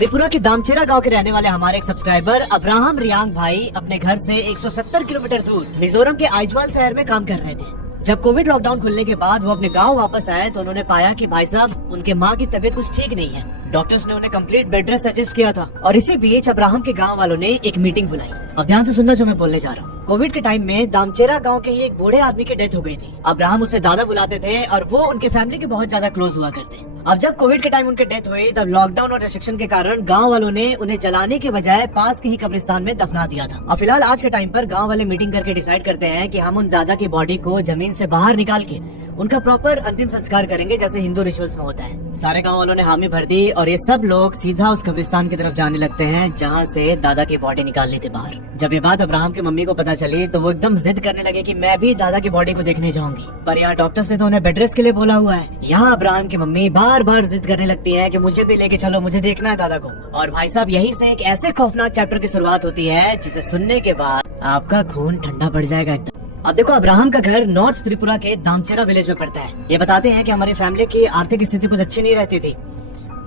त्रिपुरा के दामचेरा गांव के रहने वाले हमारे एक सब्सक्राइबर अब्राहम रियांग भाई अपने घर से 170 किलोमीटर दूर मिजोरम के आइजवाल शहर में काम कर रहे थे। जब कोविड लॉकडाउन खुलने के बाद वो अपने गांव वापस आए तो उन्होंने पाया कि भाई साहब उनके मां की तबीयत कुछ ठीक नहीं है। डॉक्टर्स ने उन्हें कंप्लीट बेड रेस्ट सजेस्ट किया था और इसी बीच अब्राहम के गांव वालों ने एक मीटिंग बुलाई। अब ध्यान से सुनना जो मैं बोलने जा रहा हूँ। कोविड के टाइम में दामचेरा गांव के ही एक बूढ़े आदमी की डेथ हो गई थी। अब्राहम उसे दादा बुलाते थे और वो उनके फैमिली के बहुत ज्यादा क्लोज हुआ करते। अब जब कोविड के टाइम उनके डेथ हुई तब लॉकडाउन और रेस्ट्रिक्शन के कारण गांव वालों ने उन्हें जलाने के बजाय पास के ही कब्रिस्तान में दफना दिया था। और फिलहाल आज के टाइम पर गांव वाले मीटिंग करके डिसाइड करते हैं कि हम उन दादा की बॉडी को जमीन से बाहर निकाल के उनका प्रॉपर अंतिम संस्कार करेंगे जैसे हिंदू रिचुअल्स में होता है। सारे गांव वालों ने हामी भर दी और ये सब लोग सीधा उस कब्रिस्तान की तरफ जाने लगते हैं जहां से दादा की बॉडी निकाल ली थी बाहर। जब ये बात अब्राहम की मम्मी को पता चली तो वो एकदम जिद करने लगे कि मैं भी दादा की बॉडी को देखने जाऊंगी, पर यहाँ डॉक्टर्स ने तो उन्हें बेड रेस्ट के लिए बोला हुआ है। यहाँ अब्राहम की मम्मी बार बार जिद करने लगती है कि मुझे भी लेके चलो, मुझे देखना है दादा को। और भाई साहब यही से एक ऐसे खौफनाक चैप्टर की शुरुआत होती है जिसे सुनने के बाद आपका खून ठंडा पड़ जाएगा एकदम। अब देखो, अब्राहम का घर नॉर्थ त्रिपुरा के दामचेरा विलेज में पड़ता है। ये बताते हैं कि हमारी फैमिली की आर्थिक स्थिति कुछ अच्छी नहीं रहती थी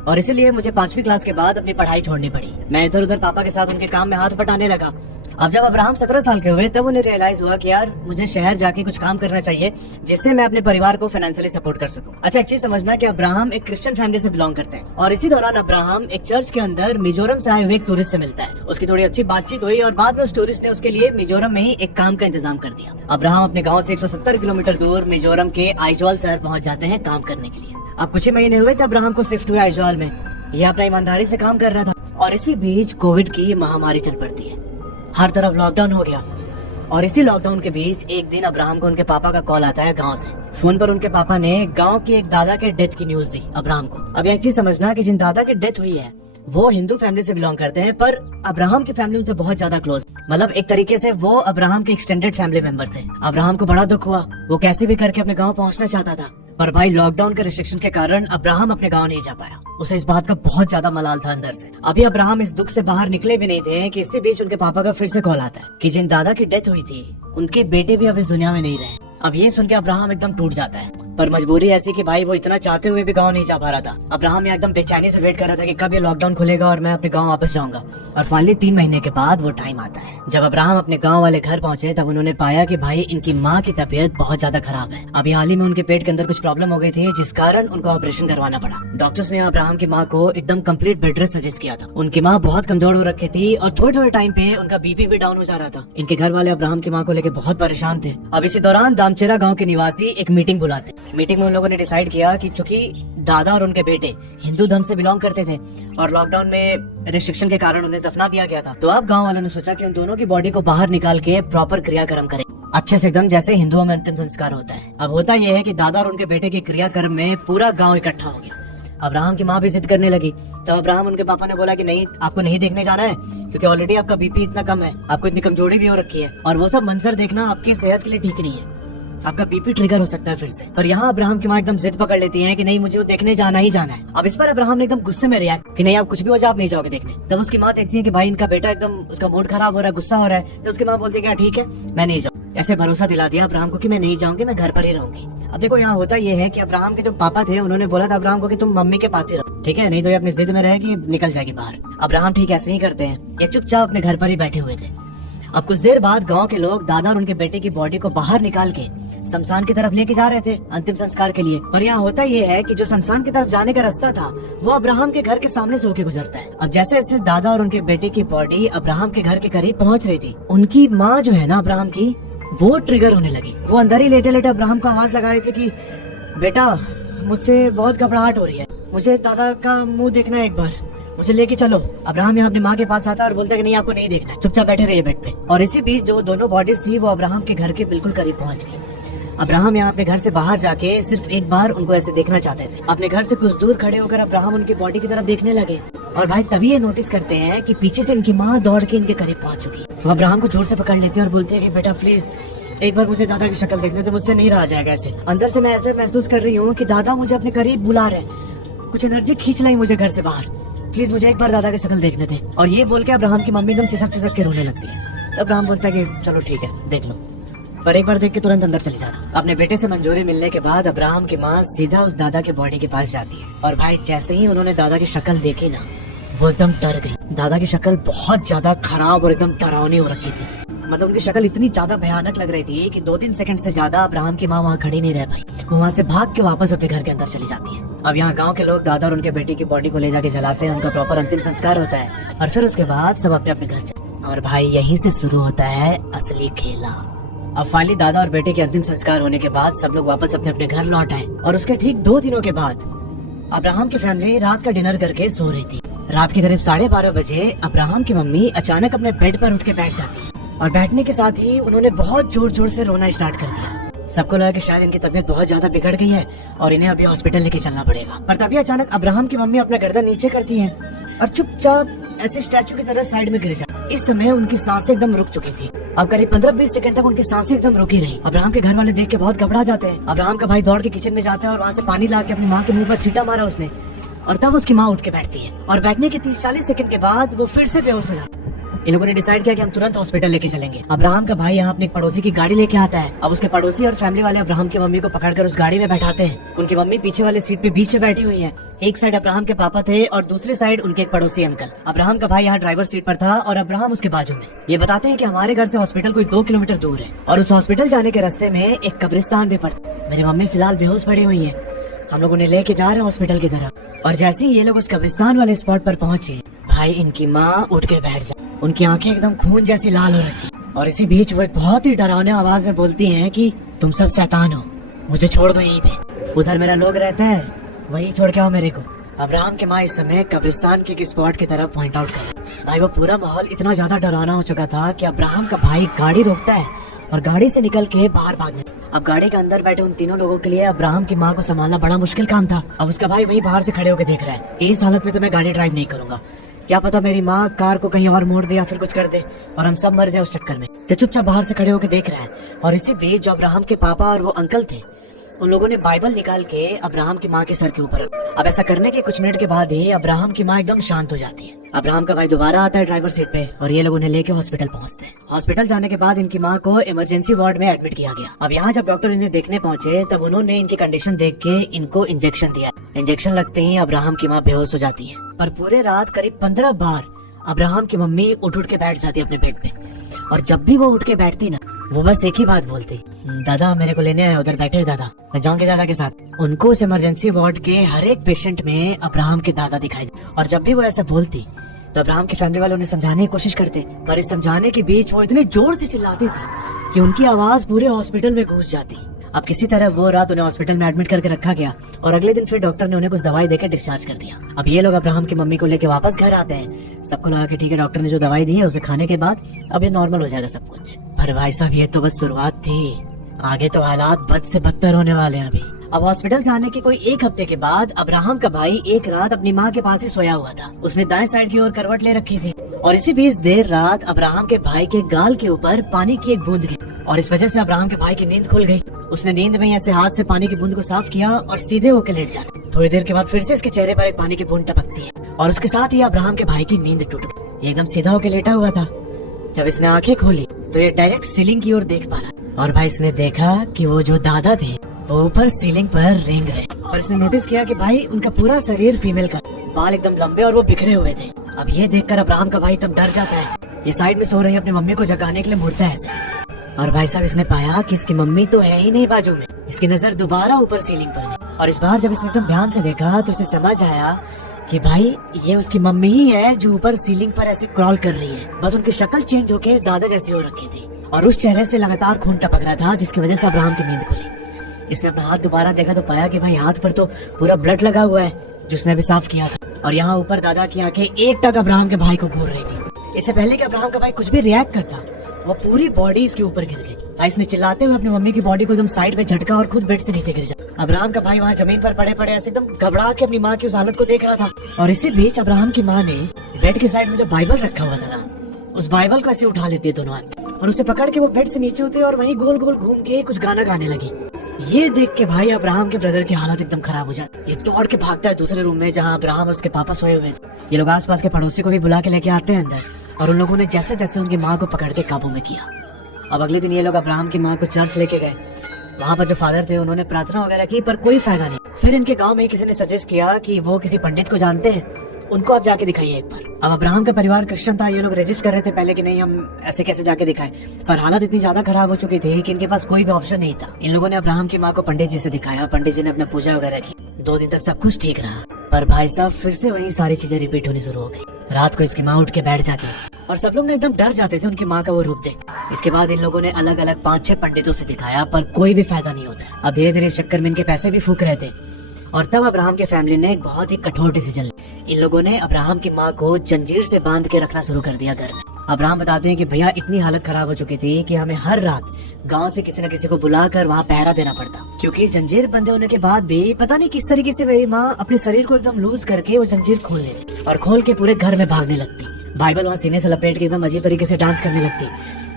और इसीलिए मुझे 5वीं क्लास के बाद अपनी पढ़ाई छोड़नी पड़ी। मैं इधर उधर पापा के साथ उनके काम में हाथ बटाने लगा। अब जब अब्राहम 17 साल के हुए तब उन्हें रियलाइज हुआ कि यार मुझे शहर जाके कुछ काम करना चाहिए जिससे मैं अपने परिवार को फाइनेंशियली सपोर्ट कर सकूं। अच्छा, एक चीज समझना कि अब्राहम एक क्रिश्चियन फैमिली से बिलोंग करते हैं और इसी दौरान अब्राहम एक चर्च के अंदर मिजोरम से आए हुए एक टूरिस्ट से मिलता है। उसकी थोड़ी अच्छी बातचीत हुई और बाद में उस टूरिस्ट ने उसके लिए मिजोरम में ही एक काम का इंतजाम कर दिया। अब्राहम अपने गाँव से 170 किलोमीटर दूर मिजोरम के आइजवाल शहर पहुँच जाते हैं काम करने के लिए। अब कुछ ही महीने हुए थे अब्राहम को शिफ्ट हुए आइजवाल में। यह अपना ईमानदारी से काम कर रहा था और इसी बीच कोविड की महामारी चल पड़ती है। हर तरफ लॉकडाउन हो गया और इसी लॉकडाउन के बीच एक दिन अब्राहम को उनके पापा का कॉल आता है गांव से। फोन पर उनके पापा ने गांव के एक दादा के डेथ की न्यूज दी अब्राहम को। अब एक चीज समझना कि जिन दादा की डेथ हुई है वो हिंदू फैमिली से बिलोंग करते हैं, पर अब्राहम की फैमिली उनसे बहुत ज्यादा क्लोज, मतलब एक तरीके से वो अब्राहम के एक्सटेंडेड फैमिली मेंबर थे। अब्राहम को बड़ा दुख हुआ, वो कैसे भी करके अपने गाँव पहुँचना चाहता था, पर भाई लॉकडाउन के रिस्ट्रिक्शन के कारण अब्राहम अपने गांव नहीं जा पाया। उसे इस बात का बहुत ज्यादा मलाल था अंदर से। अभी अब्राहम इस दुख से बाहर निकले भी नहीं थे कि इसी बीच उनके पापा का फिर से कॉल आता है कि जिन दादा की डेथ हुई थी उनके बेटे भी अब इस दुनिया में नहीं रहे। अब ये सुन के अब्राहम एकदम टूट जाता है, पर मजबूरी ऐसी कि भाई वो इतना चाहते हुए भी गांव नहीं जा पा रहा था। अब्राहम एकदम बेचैनी से वेट कर रहा था कि कब ये लॉकडाउन खुलेगा और मैं अपने गांव वापस जाऊंगा। और फाइनली 3 महीने के बाद वो टाइम आता है। जब अब्राहम अपने गांव वाले घर पहुंचे तब उन्होंने पाया कि भाई इनकी माँ की तबीयत बहुत ज्यादा खराब है। अभी हाल ही में उनके पेट के अंदर कुछ प्रॉब्लम हो गई थी जिस कारण उनको ऑपरेशन करवाना पड़ा। डॉक्टर्स ने अब्राहम की माँ को एकदम कंप्लीट बेड रेस्ट सजेस्ट किया था। उनकी माँ बहुत कमजोर हो रखी थी और थोड़े थोड़े टाइम पे उनका बीपी भी डाउन हो जा रहा था। इनके घर वाले अब्राहम की माँ को लेकर बहुत परेशान थे। अब इसी दौरान दामचेरा गाँव के निवासी एक मीटिंग बुलाते। मीटिंग में उन लोगों ने डिसाइड किया कि चूंकि दादा और उनके बेटे हिंदू धर्म से बिलोंग करते थे और लॉकडाउन में रिस्ट्रिक्शन के कारण उन्हें दफना दिया गया था, तो अब गांव वालों ने सोचा कि उन दोनों की बॉडी को बाहर निकाल के प्रॉपर क्रियाक्रम करें अच्छे से, एकदम जैसे हिंदुओं में अंतिम संस्कार होता है। अब होता यह है कि दादा और उनके बेटे के क्रियाक्रम में पूरा गाँव इकट्ठा हो गया। अब्राहम की माँ भी जिद करने लगी, तो अब्राहम उनके पापा ने बोला कि नहीं, आपको नहीं देखने जाना है क्योंकि ऑलरेडी आपका बीपी इतना कम है, आपको इतनी कमजोरी भी हो रखी है और वो सब मंजर देखना आपकी सेहत के लिए ठीक नहीं है, आपका बीपी ट्रिगर हो सकता है फिर से। पर यहाँ अब्राहम की माँ एकदम जिद पकड़ लेती है कि नहीं, मुझे वो देखने जाना ही जाना है। अब इस पर अब्राहम ने एकदम गुस्से में रिएक्ट कि नहीं, आप कुछ भी हो जाए, आप नहीं जाओगे देखने। तब उसकी माँ देखती है कि भाई इनका बेटा एकदम उसका मूड खराब हो रहा है, गुस्सा हो रहा है, तो उसकी माँ बोलती है कि ठीक है मैं नहीं जाऊँ। ऐसे भरोसा दिला दिया अब्राहम को कि मैं नहीं जाऊंगी, मैं घर पर ही रहूंगी। अब देखो यहाँ होता ये है कि अब्राहम के जो पापा थे उन्होंने बोला था अब्राहम को कि तुम मम्मी के पास ही रहो, ठीक है, नहीं तो ये अपनी जिद में रहेगी, निकल जाएगी बाहर। अब्राहम ठीक ऐसे ही करते हैं, ये चुपचाप अपने घर पर ही बैठे हुए थे। अब कुछ देर बाद गांव के लोग दादा और उनके बेटे की बॉडी को बाहर निकाल के शमशान की तरफ लेके जा रहे थे अंतिम संस्कार के लिए। पर यहाँ होता ये है कि जो शमशान की तरफ जाने का रास्ता था वो अब्राहम के घर के सामने से होके गुजरता है। अब जैसे जैसे दादा और उनके बेटे की बॉडी अब्राहम के घर के करीब पहुँच रही थी, उनकी माँ जो है ना अब्राहम की, वो ट्रिगर होने लगी। वो अंदर ही लेटे लेटे अब्राहम को आवाज लगा रही थी कि बेटा मुझसे बहुत घबराहट हो रही है, मुझे दादा का मुंह देखना है, एक बार मुझे लेके चलो। अब्राहम यहाँ अपनी माँ के पास आता है और बोलता है कि नहीं, आपको नहीं देखना है, चुपचाप बैठे रहिए बेड पे। और इसी बीच जो दोनों बॉडीज थी वो अब्राहम के घर के बिल्कुल करीब पहुंच गई। अब्राहम यहाँ अपने घर से बाहर जाके सिर्फ एक बार उनको ऐसे देखना चाहते थे। अपने घर से कुछ दूर खड़े होकर अब्राहम उनकी बॉडी की तरफ देखने लगे और भाई तभी ये नोटिस करते हैं कि पीछे से इनकी माँ दौड़ के इनके करीब पहुंच चुकी। तो अब्राहम को जोर से पकड़ लेते हैं और बोलते हैं कि बेटा प्लीज एक बार मुझे दादा की शक्ल देखने, तो मुझसे नहीं रहा जाएगा ऐसे। अंदर से मैं ऐसे महसूस कर रही हूँ कि दादा मुझे अपने करीब बुला रहे, कुछ एनर्जी खींच लाई मुझे घर से बाहर, प्लीज मुझे एक बार दादा की शक्ल देखने थे। और ये बोल के अब्राहम की मम्मी एकदम सिसक सिसक के रोने लगती है। तो अब्राहम बोलता है कि चलो ठीक है देख लो, पर एक बार देख के तुरंत अंदर चली जाना। अपने बेटे से मंजूरी मिलने के बाद अब्राहम की माँ सीधा उस दादा के बॉडी के पास जाती है और भाई जैसे ही उन्होंने दादा की शक्ल देखी ना, वो एकदम डर गई। दादा की शक्ल बहुत ज्यादा खराब और एकदम डरावनी हो रखी थी। मतलब उनकी शक्ल इतनी ज्यादा भयानक लग रही थी कि 2-3 सेकंड से ज्यादा अब्राहम की माँ वहाँ खड़ी नहीं रह पाई। वो वहाँ से भाग के वापस अपने घर के अंदर चली जाती है। अब यहाँ गांव के लोग दादा और उनके बेटी की बॉडी को ले जाके जलाते हैं, उनका प्रॉपर अंतिम संस्कार होता है और फिर उसके बाद सब अपने अपने घर चले। और भाई यहीं से शुरू होता है असली खेला। अब फाइनली दादा और बेटे के अंतिम संस्कार होने के बाद सब लोग वापस अपने अपने घर लौट आए और उसके ठीक 2 दिनों के बाद अब्राहम की फैमिली रात का डिनर करके सो रही थी। रात के करीब 12:30 बजे अब्राहम की मम्मी अचानक अपने बेड पर उठ के बैठ जाती है और बैठने के साथ ही उन्होंने बहुत जोर जोर से रोना स्टार्ट कर दिया। सबको लगा कि शायद इनकी तबीयत बहुत ज्यादा बिगड़ गई है और इन्हें अभी हॉस्पिटल लेके चलना पड़ेगा। पर तभी अचानक अब्राहम की मम्मी अपना गर्दन नीचे करती है और चुपचाप ऐसे स्टैचू की तरह साइड में गिर जाती। इस समय उनकी सांसें एकदम रुक चुकी थी। अब करीब 15-20 सेकंड तक उनकी सांसें एकदम रुकी रही। अब्राहम के घर वाले देख के बहुत घबरा जाते हैं। अब्राहम का भाई दौड़ के किचन में जाता है और वहाँ से पानी ला के अपनी माँ के मुंह पर छींटा मारा उसने और तब उसकी माँ उठ के बैठती है और बैठने के 30-40 सेकंड के बाद वो फिर से बेहोश हो जाती है। इन लोगों ने डिसाइड किया कि हम तुरंत हॉस्पिटल लेके चलेंगे। अब्राहम का भाई यहाँ अपने एक पड़ोसी की गाड़ी लेके आता है। अब उसके पड़ोसी और फैमिली वाले अब्राहम की मम्मी को पकड़कर उस गाड़ी में बैठाते हैं। उनकी मम्मी पीछे वाले सीट पे बीच में बैठी हुई है। एक साइड अब्राहम के पापा थे और दूसरी साइड उनके एक पड़ोसी अंकल। अब्राहम का भाई यहाँ ड्राइवर सीट पर था और अब्राहम उसके बाजू में। ये बताते हैं कि हमारे घर से हॉस्पिटल कोई 2 किलोमीटर दूर है और उस हॉस्पिटल जाने के रास्ते में एक कब्रिस्तान भी पड़ता। मेरी मम्मी फिलहाल बेहोश पड़ी हुई है। हम लोग उन्हें लेके जा रहे हैं हॉस्पिटल की तरफ और जैसे ही ये लोग उस कब्रिस्तान वाले स्पॉट पर पहुंचे, भाई इनकी माँ उठ के बैठ जाती। उनकी आंखें एकदम खून जैसी लाल हो रखी और इसी बीच वो एक बहुत ही डरावने आवाज में बोलती हैं कि तुम सब शैतान हो, मुझे छोड़ दो यहीं पे, उधर मेरा लोग रहता है, वही छोड़ के आओ मेरे को। अब्राहम की माँ इस समय कब्रिस्तान के एक स्पॉट की तरफ पॉइंट आउट कर। भाई वो पूरा माहौल इतना ज्यादा डरावना हो चुका था कि अब्राहम का भाई गाड़ी रोकता है और गाड़ी से निकल के बाहर भागने। अब गाड़ी के अंदर बैठे उन तीनों लोगों के लिए अब्राहम की माँ को संभालना बड़ा मुश्किल काम था। अब उसका भाई वहीं बाहर से खड़े होकर देख रहा है। इस हालत में तो मैं गाड़ी ड्राइव नहीं करूंगा, क्या पता मेरी माँ कार को कहीं और मोड़ दे या फिर कुछ कर दे और हम सब मर जाए उस चक्कर में। तो चुपचाप बाहर से खड़े होकर देख रहा है और इसी बीच जो अब्राहम के पापा और वो अंकल थे, उन लोगों ने बाइबल निकाल के अब्राहम की माँ के सर के ऊपर। अब ऐसा करने के कुछ मिनट के बाद ही अब्राहम की माँ एकदम शांत हो जाती है। अब्राहम का भाई दोबारा आता है ड्राइवर सीट पे और ये लोग उन्हें लेके हॉस्पिटल पहुंचते हैं। हॉस्पिटल जाने के बाद इनकी माँ को इमरजेंसी वार्ड में एडमिट किया गया। अब यहाँ जब डॉक्टर इन्हें देखने पहुंचे तब उन्होंने इनकी कंडीशन देख के इनको इंजेक्शन दिया। इंजेक्शन लगते ही अब्राहम की माँ बेहोश हो जाती है। पर पूरे रात करीब 15 बार अब्राहम की मम्मी उठ के बैठ जाती है अपने बेड पे और जब भी वो उठ के बैठती ना, वो बस एक ही बात बोलती, दादा मेरे को लेने आए, उधर बैठे दादा, मैं जाऊंगी दादा के साथ। उनको उस इमरजेंसी वार्ड के हर एक पेशेंट में अब्राहम के दादा दिखाई और जब भी वो ऐसा बोलती तो अब्राहम की फैमिली वाले उन्हें समझाने की कोशिश करते, पर इस समझाने के बीच वो इतने जोर से चिल्लाती थी कि उनकी आवाज पूरे हॉस्पिटल में गूंज जाती। अब किसी तरह वो रात उन्हें हॉस्पिटल में एडमिट करके रखा गया और अगले दिन फिर डॉक्टर ने उन्हें कुछ दवाई देकर डिस्चार्ज कर दिया। अब ये लोग अब्राहम की मम्मी को लेके वापस घर आते हैं। सबको लगा कि ठीक है, डॉक्टर ने जो दवाई दी है उसे खाने के बाद अब ये नॉर्मल हो जाएगा सब कुछ। पर भाई साहब ये तो बस शुरुआत थी, आगे तो हालात बद से बदतर होने वाले हैं अभी। अब हॉस्पिटल से आने के कोई 1 हफ्ते के बाद अब्राहम का भाई एक रात अपनी माँ के पास ही सोया हुआ था। उसने दाएं साइड की ओर करवट ले रखी थी और इसी बीच देर रात अब्राहम के भाई के गाल के ऊपर पानी की एक बूंद गिरी और इस वजह से अब्राहम के भाई की नींद खुल गई। उसने नींद में ऐसे हाथ से पानी की बूंद को साफ किया और सीधे होकर लेट जाता। थोड़ी देर के बाद फिर से इसके चेहरे पर एक पानी की बूंद टपकती है और उसके साथ ही अब्राहम के भाई की नींद टूट गई। एकदम सीधा होकर लेटा हुआ था। जब इसने आंखें खोली तो ये डायरेक्ट सीलिंग की ओर देख पा रहा और भाई इसने देखा कि वो जो दादा थे वो ऊपर सीलिंग पर रेंग रहे और इसने नोटिस किया कि भाई उनका पूरा शरीर फीमेल का, बाल एकदम लंबे और वो बिखरे हुए थे। अब ये देखकर अब्राहम का भाई तब डर जाता है। ये साइड में सो रही अपनी मम्मी को जगाने के लिए मुड़ता है ऐसे और भाई साहब इसने पाया कि इसकी मम्मी तो है ही नहीं बाजू में। इसकी नजर दोबारा ऊपर सीलिंग पर गई और इस बार जब इसने एकदम ध्यान से देखा तो इसे समझ आया कि भाई ये उसकी मम्मी ही है जो ऊपर सीलिंग पर ऐसे क्रॉल कर रही है। बस उनकी शक्ल चेंज होके दादा जैसी हो रखी थी और उस चेहरे से लगातार खून टपक रहा था जिसकी वजह से अब्राहम की नींद खुली। इसने अपना हाथ दोबारा देखा तो पाया कि भाई हाथ पर तो पूरा ब्लड लगा हुआ है जो उसने अभी साफ किया था और यहाँ ऊपर दादा की आंखें एकटक अब्राहम के भाई को घूर रही थी। इससे पहले कि अब्राहम का भाई कुछ भी रिएक्ट करता, वो पूरी बॉडी इसके ऊपर गिर गई। भाई इसने चिल्लाते हुए अपनी मम्मी की बॉडी को एकदम साइड में झटका और खुद बेड से नीचे गिर जाए। अब्राहम का भाई वहाँ जमीन पर पड़े पड़े ऐसे एकदम घबरा के अपनी माँ की उस हालत को देख रहा था और इसी बीच अब्राहम की माँ ने बेड के साइड में जो बाइबल रखा हुआ था ना, उस बाइबल को ऐसे उठा लेती है दोनों हाथ से और उसे पकड़ के वो बेड से नीचे उतरे और वहीं गोल गोल घूम के कुछ गाना गाने लगी। ये देख के भाई अब्राहम के ब्रदर की हालत एकदम खराब हो जाती है। ये दौड़ के भागता है दूसरे रूम में जहाँ अब्राहम और उसके पापा सोए हुए थे। ये लोग आसपास के पड़ोसी को भी बुला के लेके आते हैं अंदर और उन लोगों ने जैसे तैसे उनकी माँ को पकड़ के काबू में किया। अब अगले दिन ये लोग अब्राहम की माँ को चर्च लेके गए। वहाँ पर जो फादर थे उन्होंने प्रार्थना वगैरह की पर कोई फायदा नहीं। फिर इनके गाँव में किसी ने सजेस्ट किया कि वो किसी पंडित को जानते हैं उनको आप जाके दिखाइए एक बार। अब अब्राहम का परिवार क्रिश्चियन था, ये लोग रजिस्ट कर रहे थे पहले कि नहीं हम ऐसे कैसे जाके दिखाएं, पर हालत इतनी ज्यादा खराब हो चुकी थी कि इनके पास कोई भी ऑप्शन नहीं था। इन लोगों ने अब्राहम की माँ को पंडित जी से दिखाया, पंडित जी ने अपना पूजा वगैरह की, 2 दिन तक सब कुछ ठीक रहा। पर भाई साहब फिर से वही सारी चीजें रिपीट होनी शुरू हो गई। रात को इसकी माँ उठ के बैठ जाती और सब लोग ने एकदम डर जाते थे उनकी माँ का वो रूप देख। इसके बाद इन लोगों ने अलग अलग 5-6 पंडितों से दिखाया, पर कोई भी फायदा नहीं होता। अब धीरे धीरे इस चक्कर में इनके पैसे भी फूक रहे थे और तब अब्राहम के फैमिली ने एक बहुत ही कठोर डिसीजन लिया। इन लोगों ने अब्राहम की माँ को जंजीर से बांध के रखना शुरू कर दिया घर में। अब्राहम बताते हैं कि भैया इतनी हालत खराब हो चुकी थी कि हमें हर रात गांव से किसी न किसी को बुलाकर वहाँ पहरा देना पड़ता, क्योंकि जंजीर बंधे होने के बाद भी पता नहीं किस तरीके से मेरी माँ अपने शरीर को एकदम लूज करके वो जंजीर खोल लेती और खोल के पूरे घर में भागने लगती। बाइबल वहाँ सीने से लपेट के एकदम अजीब तरीके से डांस करने लगती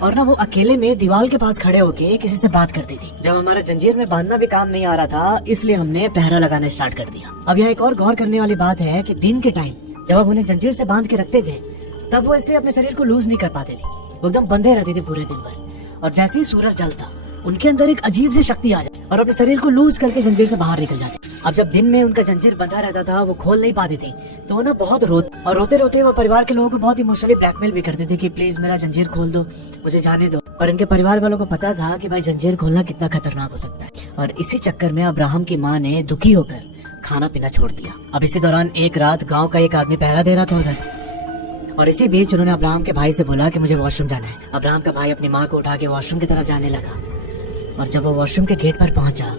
और ना वो अकेले में दीवार के पास खड़े होके किसी से बात करती थी। जब हमारा जंजीर में बांधना भी काम नहीं आ रहा था, इसलिए हमने पहरा लगाना स्टार्ट कर दिया। अब यहाँ एक और गौर करने वाली बात है कि दिन के टाइम जब आप उन्हें जंजीर से बांध के रखते थे तब वो ऐसे अपने शरीर को लूज नहीं कर पाते थे, वो एकदम बंधे रहते थे पूरे दिन भर। और जैसे ही सूरज ढलता उनके अंदर एक अजीब सी शक्ति आ जाती और अपने शरीर को लूज करके जंजीर से बाहर निकल जाते। अब जब दिन में उनका जंजीर बंधा रहता था, वो खोल नहीं पाती थी, तो वो ना बहुत रोते रोते वो परिवार के लोगों को बहुत इमोशनली ब्लैकमेल भी करते थे कि प्लीज मेरा जंजीर खोल दो, मुझे जाने दो। और इनके परिवार वालों को पता था कि भाई जंजीर खोलना कितना खतरनाक हो सकता है। और इसी चक्कर में अब्राहम की माँ ने दुखी होकर खाना पीना छोड़ दिया। अब इसी दौरान एक रात गाँव का एक आदमी पहरा दे रहा था उधर, और इसी बीच उन्होंने अब्राहम के भाई से बोला कि मुझे वॉशरूम जाना है। अब्राहम का भाई अपनी माँ को उठा के वॉशरूम की तरफ जाने लगा और जब वो वॉशरूम के गेट पर पहुंचा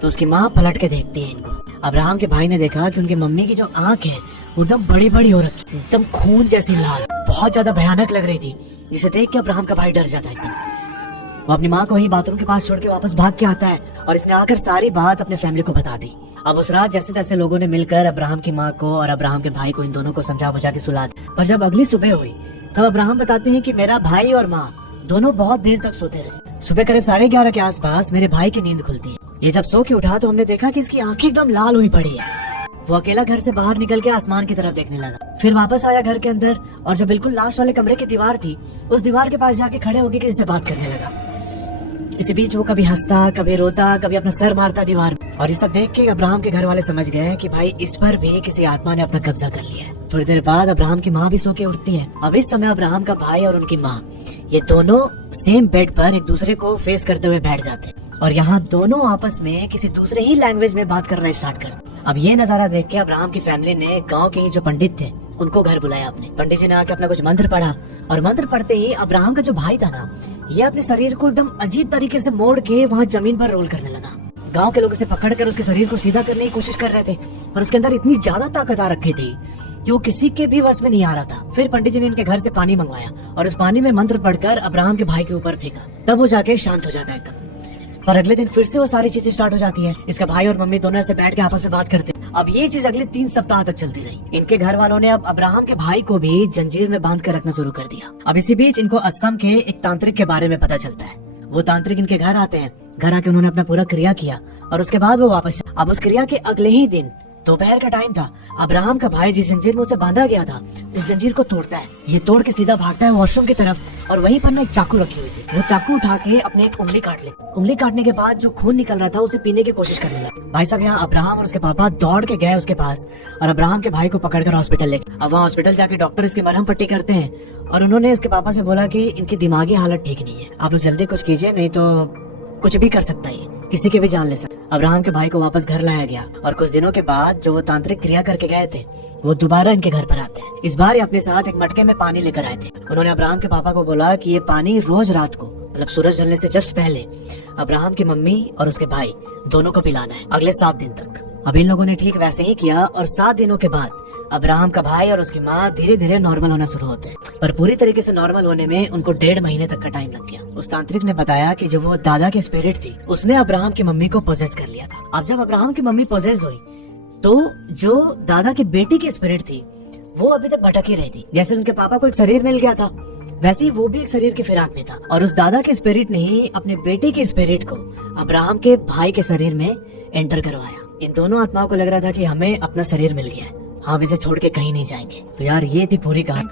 तो उसकी माँ पलट के देखती है इनको। अब्राहम के भाई ने देखा कि उनकी मम्मी की जो आंख है वो एकदम बड़ी बड़ी हो रखी, एकदम खून जैसी लाल, बहुत ज्यादा भयानक लग रही थी, जिसे देख के अब्राहम का भाई डर जाता है एकदम। वो अपनी माँ को वहीं बाथरूम के पास छोड़ के वापस भाग के आता है और इसने आकर सारी बात अपने फैमिली को बता दी। अब उस रात जैसे तैसे लोगों ने मिलकर अब्राहम की माँ को और अब्राहम के भाई को इन दोनों को समझा बुझा के सुला दिया। पर जब अगली सुबह हुई तब अब्राहम बताते हैं कि मेरा भाई और माँ दोनों बहुत देर तक सोते रहे। सुबह करीब 11:30 के आसपास मेरे भाई की नींद खुलती है। ये जब सो के उठा तो हमने देखा कि इसकी आंखें एकदम लाल हुई पड़ी है। वो अकेला घर से बाहर निकल के आसमान की तरफ देखने लगा, फिर वापस आया घर के अंदर और जो बिल्कुल लास्ट वाले कमरे की दीवार थी उस दीवार के पास जाके खड़े होकर किसी से बात करने लगा। इसी बीच वो कभी हंसता, कभी रोता, कभी अपना सर मारता दीवार में। और ये सब देख के अब्राहम के घर वाले समझ गए कि भाई इस पर भी किसी आत्मा ने अपना कब्जा कर लिया है। थोड़ी देर बाद अब्राहम की माँ भी सो के उठती है। अब इस समय अब्राहम का भाई और उनकी माँ ये दोनों सेम बेड पर एक दूसरे को फेस करते हुए बैठ जाते हैं और यहाँ दोनों आपस में किसी दूसरे ही लैंग्वेज में बात करना स्टार्ट करते। अब ये नजारा देख के अब्राहम की फैमिली ने गांव के ही जो पंडित थे उनको घर बुलाया अपने। पंडित जी ने आके अपना कुछ मंत्र पढ़ा और मंत्र पढ़ते ही अब्राहम का जो भाई था ना, ये अपने शरीर को एकदम अजीब तरीके से मोड़ के वहाँ जमीन पर रोल करने लगा। गांव के लोग उसे पकड़कर उसके शरीर को सीधा करने की कोशिश कर रहे थे और उसके अंदर इतनी ज्यादा ताकत आ रखी थी कि वो किसी के भी वश में नहीं आ रहा था। फिर पंडित जी ने इनके घर से पानी मंगवाया और उस पानी में मंत्र पढ़कर अब्राहम के भाई के ऊपर फेंका, तब वो जाके शांत हो जाता है एकदम। पर अगले दिन फिर से वो सारी चीजें स्टार्ट हो जाती है। इसका भाई और मम्मी दोनों ऐसे बैठ के आपस में बात करते। अब ये चीज अगले 3 सप्ताह तक चलती रही। इनके घर वालों ने अब अब्राहम के भाई को भी जंजीर में बांध कर रखना शुरू कर दिया। अब इसी बीच इनको असम के एक तांत्रिक के बारे में पता चलता है। वो तांत्रिक इनके घर आते हैं, घर आके उन्होंने अपना पूरा क्रिया किया और उसके बाद वो वापस। अब उस क्रिया के अगले ही दिन दोपहर का टाइम था, अब्राहम का भाई जिस जंजीर में उसे बांधा गया था उस जंजीर को तोड़ता है। ये तोड़ के सीधा भागता है वॉशरूम की तरफ और वहीं पर ना एक चाकू रखी हुई थी। वो चाकू उठा के अपने एक उंगली काट लेता। उंगली काटने के बाद जो खून निकल रहा था उसे पीने की कोशिश करने लगा। भाई साहब यहाँ अब्राहम और उसके पापा दौड़ के गए उसके पास और अब्राहम के भाई को पकड़कर हॉस्पिटल ले गए। अब वहाँ हॉस्पिटल जाके डॉक्टर इसकी मरहम पट्टी करते हैं और उन्होंने उसके पापा से बोला कि इनकी दिमागी हालत ठीक नहीं है, आप लोग जल्दी कुछ कीजिए, नहीं तो कुछ भी कर सकता है, किसी के भी जान ले सकता। अब्राहम के भाई को वापस घर लाया गया और कुछ दिनों के बाद जो वो तांत्रिक क्रिया करके गए थे वो दोबारा इनके घर पर आते हैं। इस बार ये अपने साथ एक मटके में पानी लेकर आए थे। उन्होंने अब्राहम के पापा को बोला कि ये पानी रोज रात को, मतलब सूरज ढलने से जस्ट पहले, अब्राहम की मम्मी और उसके भाई दोनों को पिलाना है अगले 7 दिन तक। अब इन लोगों ने ठीक वैसे ही किया और 7 दिनों के बाद अब्राहम का भाई और उसकी माँ धीरे धीरे नॉर्मल होना शुरू होते हैं। पर पूरी तरीके से नॉर्मल होने में उनको 1.5 महीने तक का टाइम लग गया। उस तांत्रिक ने बताया कि जो वो दादा की स्पिरिट थी उसने अब्राहम की मम्मी को पोजेस कर लिया था। अब जब अब्राहम की मम्मी पोजेस हुई तो जो दादा की बेटी की स्पिरिट थी वो अभी तक भटक ही रही थी। जैसे उनके पापा को एक शरीर मिल गया था वैसे ही वो भी एक शरीर की फिराक में था और उस दादा के स्पिरिट ने ही अपने बेटी की स्पिरिट को अब्राहम के भाई के शरीर में एंटर करवाया। इन दोनों आत्माओं को लग रहा था कि हमें अपना शरीर मिल गया है, हम इसे छोड़ के कहीं नहीं जाएंगे। तो यार ये थी पूरी कहानी।